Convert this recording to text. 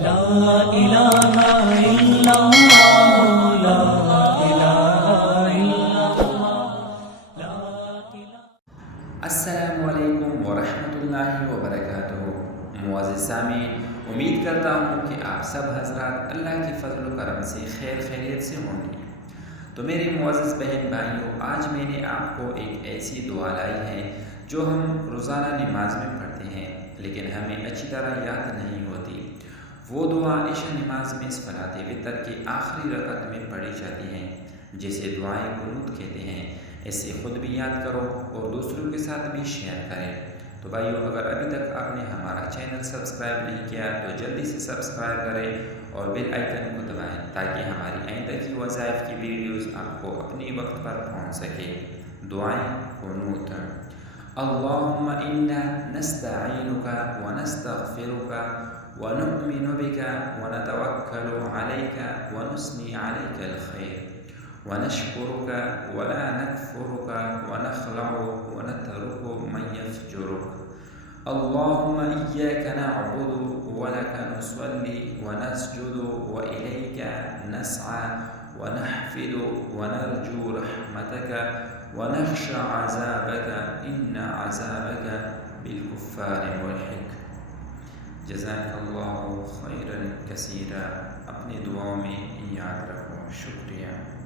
لا الہ الا اللہ لا الہ الا اللہ لا الہ۔ السلام علیکم ورحمۃ اللہ وبرکاتہ۔ معزز سامعین، امید کرتا ہوں کہ آپ سب حضرات اللہ کے فضل و کرم سے خیر خیریت سے ہوں گے۔ تو میرے معزز بہن بھائیوں، آج میں نے آپ کو ایک ایسی دعا لائی ہے جو ہم روزانہ نماز میں پڑھتے ہیں لیکن ہمیں اچھی طرح یاد نہیں ہوتی۔ وہ دعا عشاء نماز میں صلاۃ وتر کی آخری رکعت میں پڑھی جاتی ہے، جسے دعائے قنوت کہتے ہیں۔ اسے خود بھی یاد کرو اور دوسروں کے ساتھ بھی شیئر کریں۔ تو بھائیو، اگر ابھی تک آپ نے ہمارا چینل سبسکرائب نہیں کیا تو جلدی سے سبسکرائب کریں اور بیل آئیکن کو دبائیں تاکہ ہماری آئندہ کی وظائف کی ویڈیوز آپ کو اپنی وقت پر پہنچ سکے۔ دعائیں قنوت۔ اللہم انا نستعینک ونستغفرک ونؤمن بک ونتوکل علیک ونثنی علیک الخیر ونشکرک ولا نکفرک ونخلع ونترک من یفجرک۔ اللہم ایاک نعبد ولک نصلی ونسجد وإلیک نسعی ونحفد ونرجو رحمتک ونخشى عذابك إن عذابك بالكفار ملحق۔ جزاک اللہ خیرا کثیرا۔ اپنی دعاؤں میں یاد رکھو۔ شکریہ۔